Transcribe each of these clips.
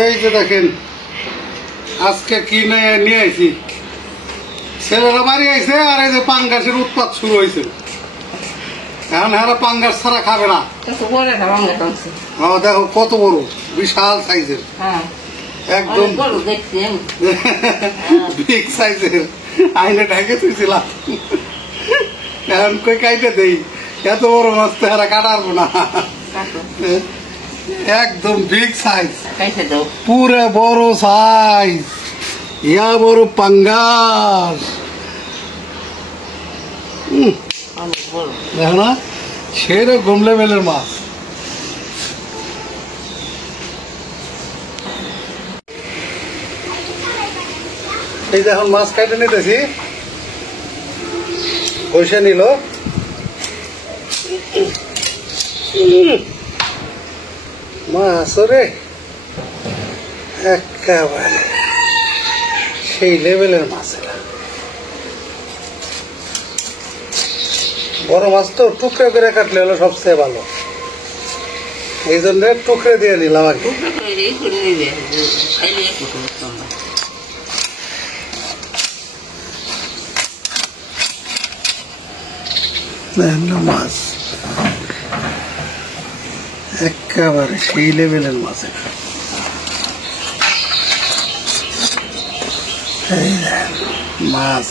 এই যে দেখেন আজকে কি নিয়ে আইছি, ছেলেরা বাড়ি আইছে আর এই যে পাঙ্গাসের উৎপাত শুরু হয়েছে। এখন হ্যাঁ পাঙ্গাস ছাড়া খাবে না। দেখো কত বড়, বিশাল সাইজের, একদম বিগ সাইজের। আইনে ঢাকে তুইছিলাম, এখন কই কাইতে দেই, এত বড় মাছ তো এরা কাটারবো না। একদম বিগ সাইজ, পুরো বড় সাইজ, ইয়া বড় পাঙ্গাস। দেখো না, সেরকম লেভেলের মাছ। এই যে এখন মাছ কাটে নিতেছি, বসে নিল। মাছ রে একেবারে সেই লেভেলের মাছ। বড় মাছ তো টুকরে করে কাটলে হলো সবচেয়ে ভালো, এই জন্য টুকরে দিয়ে নিলাম আর কি। মাছ একেবারে সেই লেভেলের মাছ। মাছ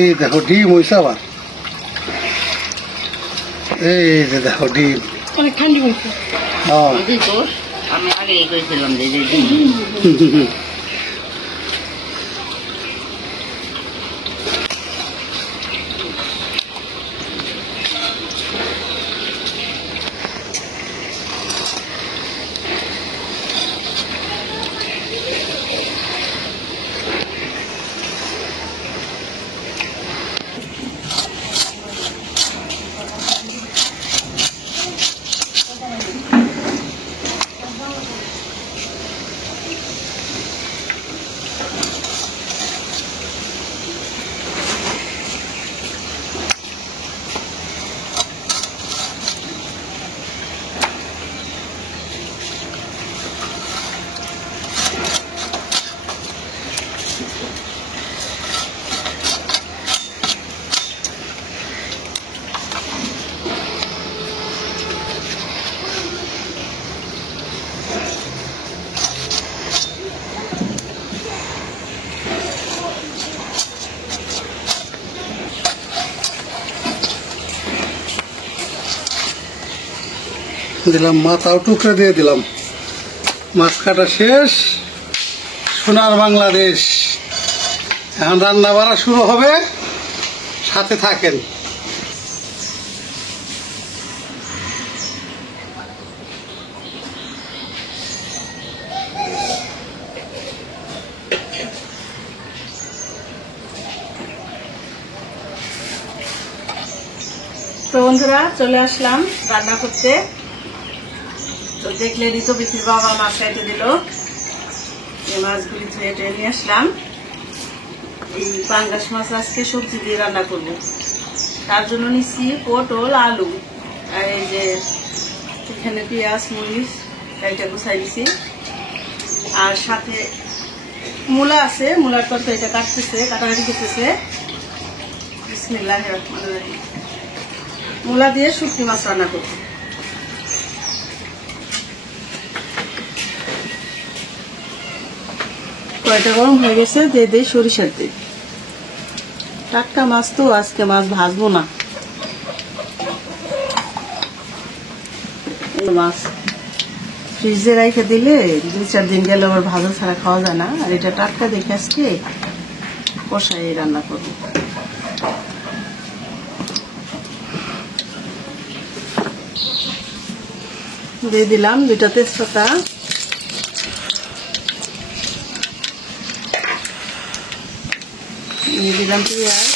এই দেখো ডিম হয়েছে আবার, এই যে দেখো ডিম অনেক ঠান্ডি হয়েছে। আমি আগে কইছিলাম যে দিলাম, মাথাও টুকরে দিয়ে দিলাম। মাছ কাটা শেষ, সোনার বাংলাদেশ। এখন রান্না বাড়া শুরু হবে, সাথে থাকেন। তো বন্ধুরা চলে আসলাম রান্না করতে। তো দেখলেনই তো বিথির বাবা মাছ খাইতে দিল, এই মাছগুলি ধুয়ে নিয়ে আসলাম। এই পাঙ্গাস মাছ আজকে সবজি দিয়ে রান্না করব। তার জন্য নিচ্ছি পটল, আলু, আর এই যে এখানে পেঁয়াজ, মরিচ এটা গুছাই দিছি, আর সাথে মূলা আছে, মূলার তরকারিটা কাটাকাটি করতেছে। বিসমিল্লাহির রহমানির রহিম। মূলা দিয়ে শুটকি মাছ রান্না করব। কয়টা গরম হয়ে গেছে, দিয়ে দিই সরিষার তেল। টাটকা মাছ তো, আজকে মাছ ভাজবো না। মাছ ফ্রিজে রেখে দিলে 2-4 দিন গেলে আবার ভাজা ছাড়া খাওয়া যায় না, আর এটা টাটকা দেখে আজকে কষাই রান্না করবো। দিয়ে দিলাম 2টা তেজপাতা, দিয়ে দিলাম পেঁয়াজ,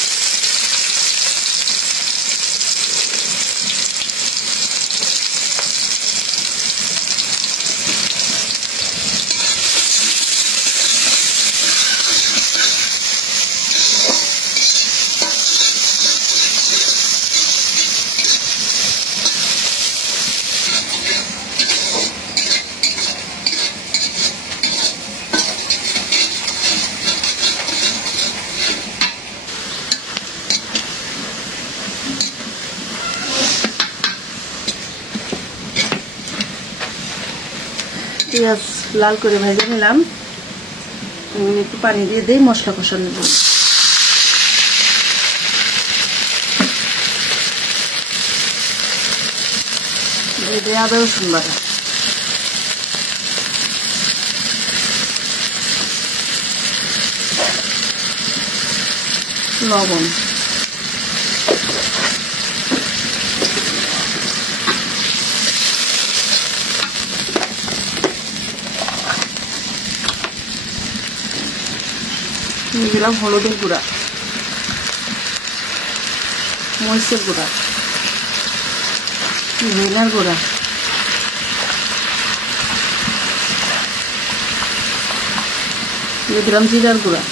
পেঁয়াজ লাল করে ভেজে নিলাম। একটু পানি দিয়ে দিই মশলা কষানোর জন্য। দিয়ে দিই আদা রসুন বাটা, লবণ, দিয়ে দিলাম হলুদের গুঁড়া, মরিচের গুঁড়া, ধনিয়ার গুঁড়া, দিয়ে দিলাম জিরার গুঁড়া।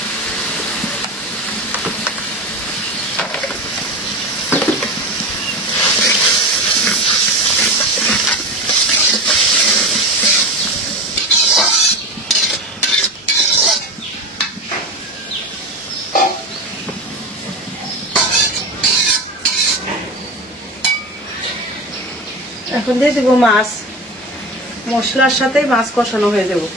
এখন দিয়ে দেবো মাছ, মশলার সাথে মাছ কষানো হয়ে দেবো।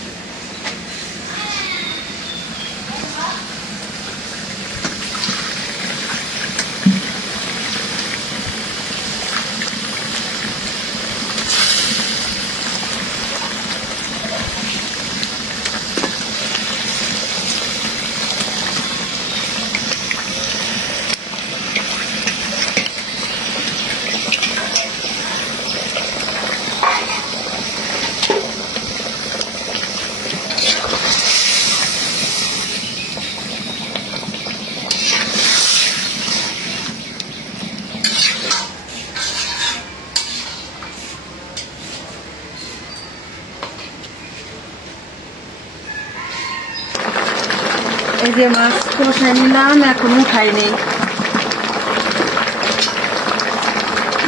এই যে মাছ কষাই নিলাম, এখন উঠাই নেই।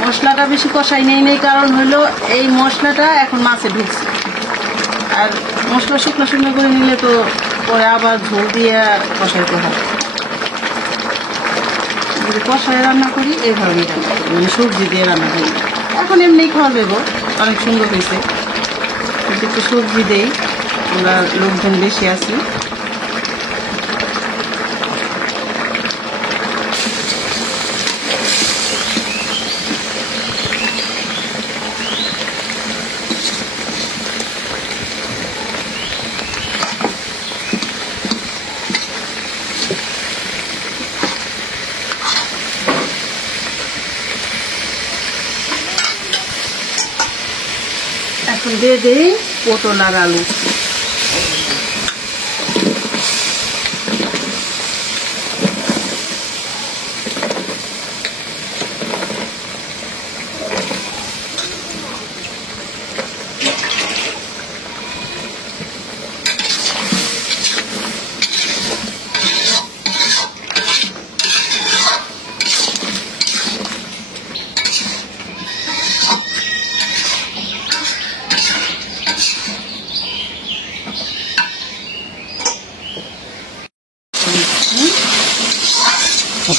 মশলাটা বেশি কষাই নেই, কারণ হলো এই মশলাটা এখন মাছে ঢুকছে, আর মশলা শুকনো শুকনো করে নিলে তো পরে আবার ঝোল দিয়ে কষাইতে হয়। যদি কষাই রান্না করি এইভাবেই রান্না করি, মানে সবজি দিয়ে রান্না করি। এখন এমনি খাওয়া দেবো, অনেক সুন্দর হয়েছে, কিন্তু একটু সবজি দেই, আমরা লোকজন বেশি আছি। এখন দিয়ে দিই পটল আর আলু।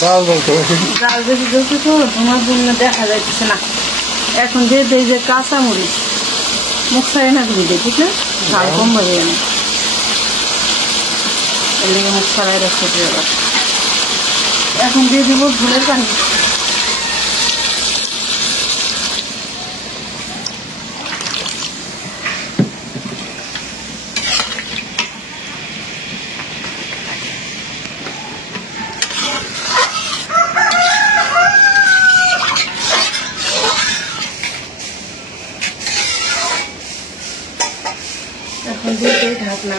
জাল বলতো জাল বেশি জ্বলছে তো তোমার জন্য দেখা যাইতেছে না। এখন যেহেতু এই যে কাঁচা মরিচ মুখ ছাড়ে না দিবি ঠিক না, ঝাল কম বাড়িয়ে না, এর লেগে মুখ ছাড়াই রাখতে হবে। এখন দিয়ে দিব ঝোলের পানি। এখন দিয়ে দিই ঢাকনা।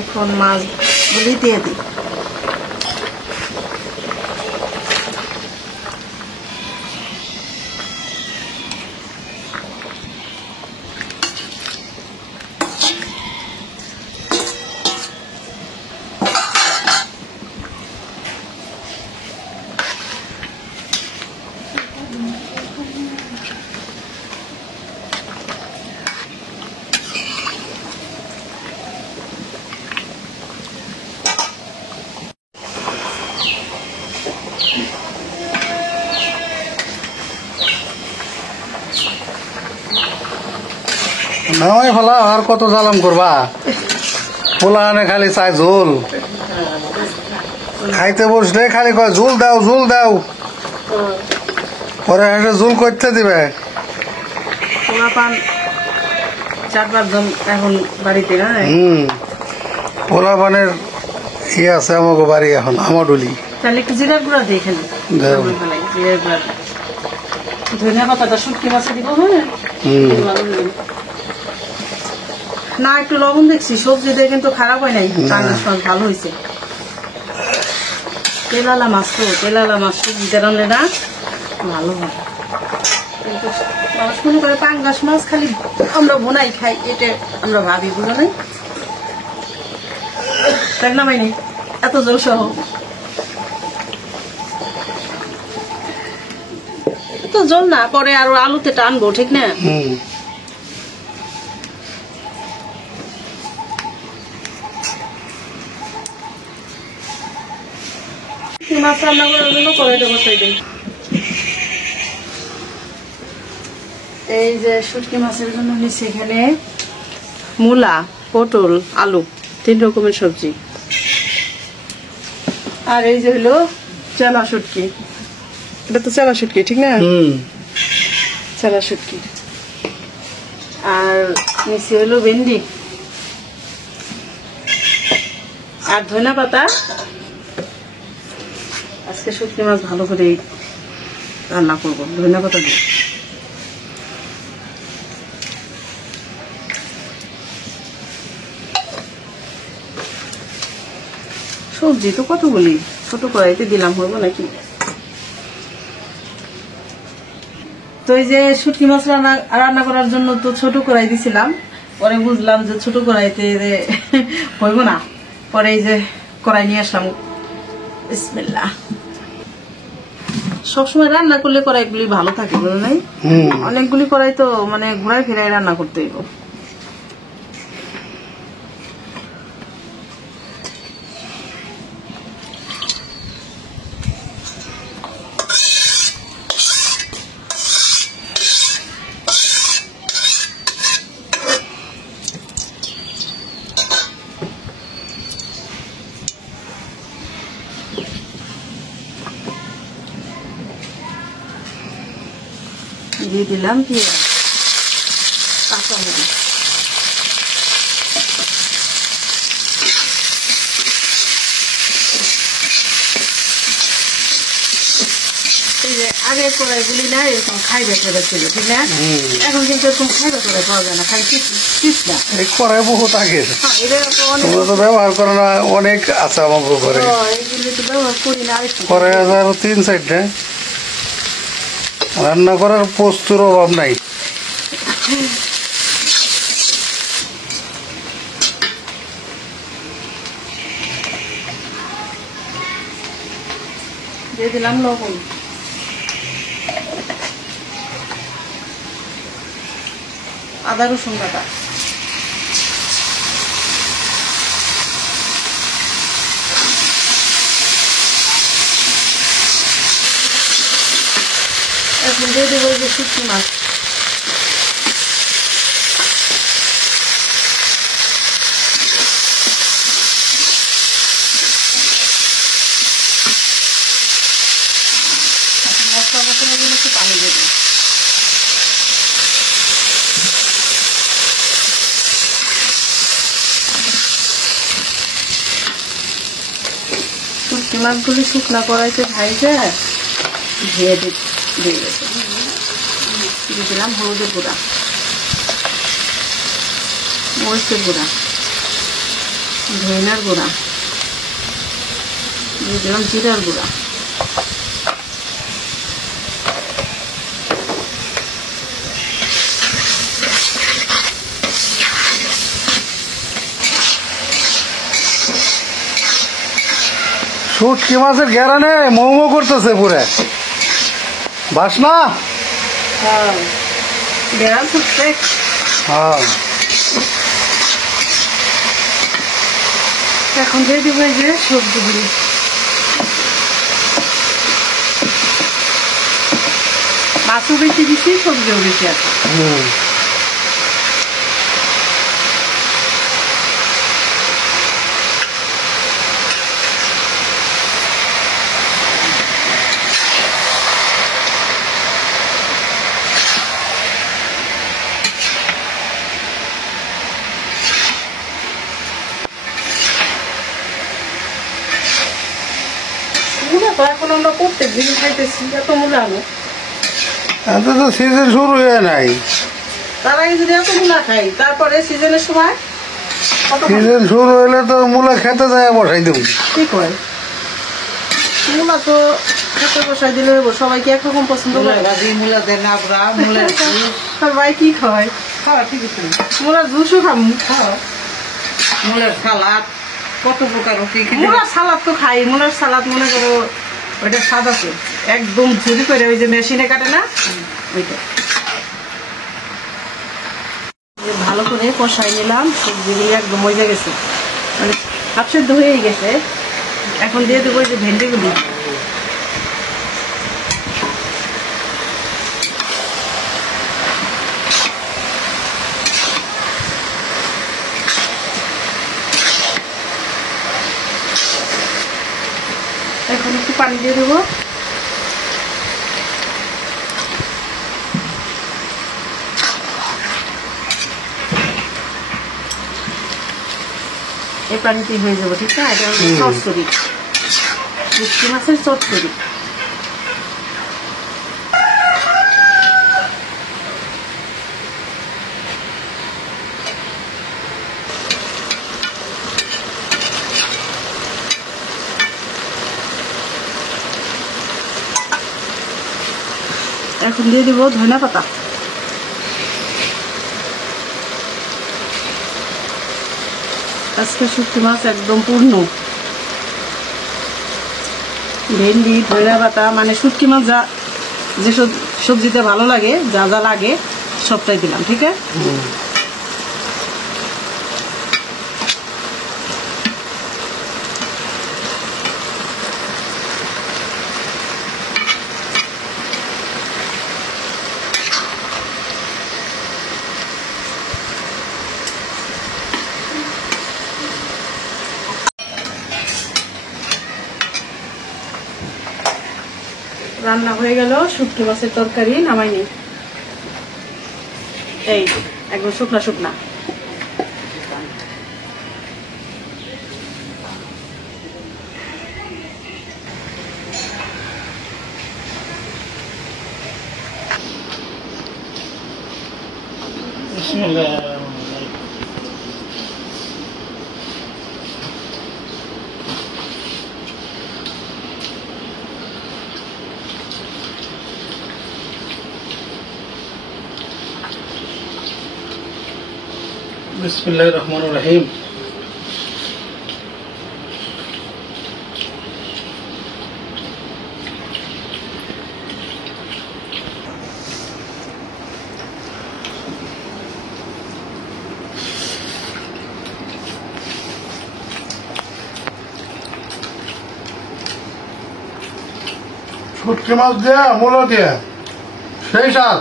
এখন মাছগুলি দিয়ে দিই। নামাই ফেলা আর কত জ্বালাম করবা, পোলা আনে খালি চাই ঝোল, খাইতে বসলে খালি কয় ঝোল দাও ঝোল দাও, পরে একটা ঝোল করতে দিবে। পোলা পান 4-5 জন এখন বাড়িতে না। পোলা পানের ইয়ে আছে আমাকে বাড়ি এখন আমাডুলি। তাহলে একটু জিরার গুঁড়া দিই এখানে, জিরার গুঁড়া দিই, ধনিয়া পাতাটা শুটকি মাছে দিব। না একটু লবণ দেখছি, সবজি দিয়ে কিন্তু খারাপ হয় নাই, পাঙ্গাস মাছ ভালো হয়েছে। তেলালা মাছ তো, তেলালা মাছ সবজিতে রান্না না ভালো হয়। কিন্তু মানুষ মনে করে পাঙ্গাস মাছ খালি আমরা বোনাই খাই, এটা আমরা ভাবি, বুঝো নাই তাই নামাই নেই এত জল সহ। তো জল না, পরে আরো আলুতে টানবো ঠিক না। মাছ রান্না করার জন্য কড়াইটা বসাই দিই। এই যে শুটকি মাছের জন্য নিচ্ছি এখানে মূলা, পটল, আলু, 3 রকমের সবজি। আর এই যে হলো চেলা শুটকি, এটা তো চেলা শুটকি ঠিক না, চেলা শুটকি। আর নিচে হলো ভেন্ডি আর ধনিয়া পাতা। আজকে শুটকি মাছ ভালো করে রান্না করবো ধনিয়া পাতা দিয়ে। সবজি তো কতগুলি, ছোট কড়াইতে দিলাম, হইব নাকি। তো এই যে শুটকি মাছ রান্না করার জন্য তো ছোট কড়াই দিছিলাম, পরে বুঝলাম যে ছোট কড়াইতে হইব না, পরে এই যে কড়াই নিয়ে আসলাম। বিসমিল্লাহ। সবসময় রান্না করলে কড়াইগুলি ভালো থাকে, বুঝলো নাই, অনেকগুলি কড়াই তো মানে ঘোরায় ফেরাই রান্না করতে হইব। দিয়ে দিলাম পেঁয়াজ, কাঁচামরিচ, এই যে আগে কড়াইগুলি না এরকম খাইবে করে ছিল ঠিক না, এখন কিন্তু এরকম খাইবে করে পাওয়া যায় না, খাই পিছলা। এই কড়াই বহুত আগে, এটা তো অনেক তোমরা তো ব্যবহার করো না, অনেক আছে আমার ঘরে। এইগুলি তো ব্যবহার করি না। আরেকটু কড়াই আছে আরো 3-4টা, রান্না করার প্রস্তুর অভাব নাই। দিয়ে দিলাম লবণ, আদা রসুন বাটা, এখন দিয়ে দেবো এই যে শুটকি মাছ, মশলা কষানোর জন্য একটু পানি দেবো। শুটকি মাছগুলি শুকনা কড়াইতে ভাইজে ধুয়ে দিয়ে গেছে। দিয়ে দিলাম হলুদের গুঁড়া, মরিচের গুঁড়া, ধনিয়ার গুঁড়া, দিয়ে দিলাম জিরার গুঁড়া, শুটকি মাছের ঘেরানে মৌমো করতেছে পুরে বাসনা। হ্যাঁ বেড়াল ফুটছে। হ্যাঁ, এখন দিয়ে দিব এই যে সবজিগুলি, মাছও বেশি দিচ্ছি, সবজিও বেশি আছে। মূলা তো এখন আমরা প্রত্যেক দিন খাইতেছি, এত মূলা আনো। এত তো সিজন শুরু হয়ে নাই। তার আগে যদি এত মূলা খাই, তারপরে সিজনের সময় কত খাবো? সিজন শুরু হইলে তো মূলা খেতে যায় বসাই দেব। কি করে মূলা তো খেতে বসাই দিলে হইবো, সবাই কি একরকম পছন্দ করে? মূলা দেন আমরা মূলার সবাই কি খায়? খাওয়া ঠিক আছে। মূলার জুসও খাবো, মূলার সালাদ কত প্রকার হচ্ছে। মূলার সালাদ তো খাই। মূলার সালাদ মনে করো ওইটা স্বাদ আছে, একদম ঝুরি করে ওই যে মেশিনে কাটে না ওইটা। ভালো করে কষাই নিলাম, সবজিগুলি একদম মজে গেছে, মানে হাফ সেদ্ধ হয়ে গেছে। এখন দিয়ে দেবো এই যে ভেন্ডিগুলি, এখন একটু পানি দিয়ে দেবো। এই পানিতেই হয়ে যাবো, ঠিক আছে? এটা চচ্চড়ি, শুটকি মাছের চচ্চড়ি। এখন দিয়ে দিব ধনিয়া পাতা, আজকে শুটকি মাছ একদম পূর্ণ। ভেন্ডি, ধনিয়া পাতা, মানে শুটকি মাছ যা যেসব সবজিতে ভালো লাগে, যা যা লাগে সবটাই দিলাম, ঠিক আছে? রান্না হয়ে গেল শুটকি মাছের তরকারি, নামাই নি। এই একদম শুকনা শুকনা। বিসমিল্লাহির রহমানির রহিম। শুটকি মাছ দেয়া মূলা দেয়া সেই স্বাদ।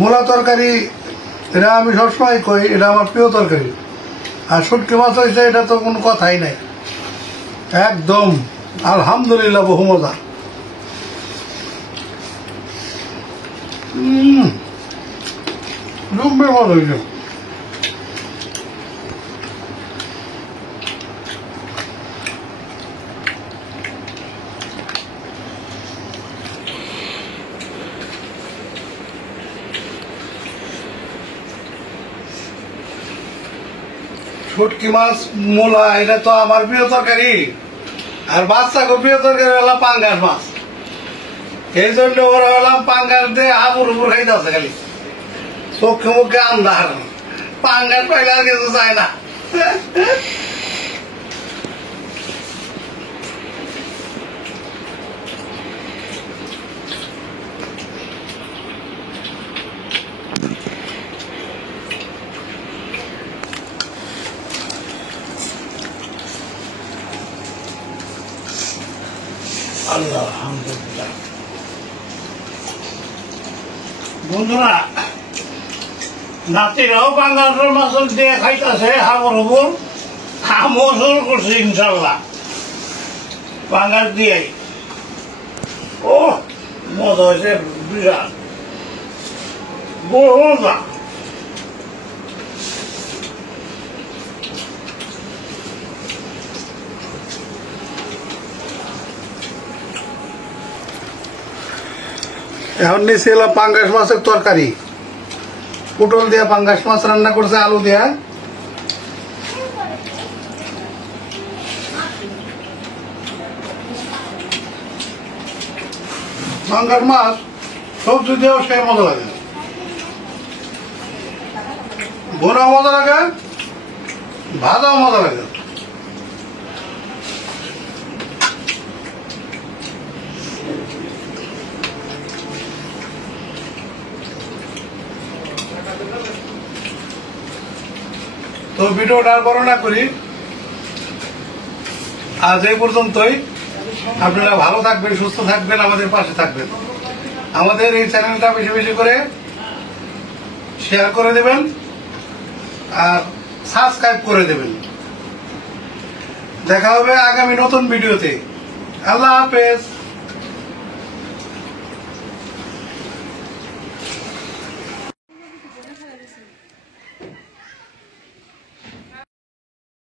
মূলা তরকারি এটা আমি সবসময় কই, এটা আমার প্রিয় তরকারি। আর শুটকি মাছ হয়েছে এটা তো কোনো কথাই নাই, একদম আলহামদুলিল্লাহ বহু মজা। জম্বে মজা হয়েছে। শুটকি মাছ মূলা এটা তো আমার প্রিয় তরকারি, আর বাচ্চাকে প্রিয় তরকারি হলাম পাঙ্গাস মাছ। এই জন্য ওরা হলাম পাঙ্গাস দিয়ে আবুর উপর খাইতে আছে, খালি চোখে মুখে আন্দার। পাঙ্গাস পাইলে আর কিছু চায় না। আল্লাহ আলহামদুলিল্লাহ। বন্ধুরা, নাতিরাও বাঙ্গাল মাছ দিয়ে খাইতেছে হামর উপর। আমও শুরু করছে ইনশাল্লাহ বাঙ্গাল দিয়ে। ও মজা হয়েছে বিরাট, বড় মজা। এখন নিচে এলো পাঙ্গাস মাছের তরকারি। পটল দিয়া পাঙ্গাস মাছ রান্না করছে আলু দিয়া। পাঙ্গাস মাছ সবজি দিয়েও সে মজা লাগে, ভোনাও মজা লাগে, ভাজাও মজা লাগে। তো ভিডিওটা আর বড় না করি, আজ এই পর্যন্তই। আপনারা ভালো থাকবেন, সুস্থ থাকবেন, আমাদের পাশে থাকবেন। আমাদের এই চ্যানেলটা বেশি বেশি করে শেয়ার করে দেবেন আর সাবস্ক্রাইব করে দেবেন। দেখা হবে আগামী নতুন ভিডিওতে। আল্লাহ হাফেজ।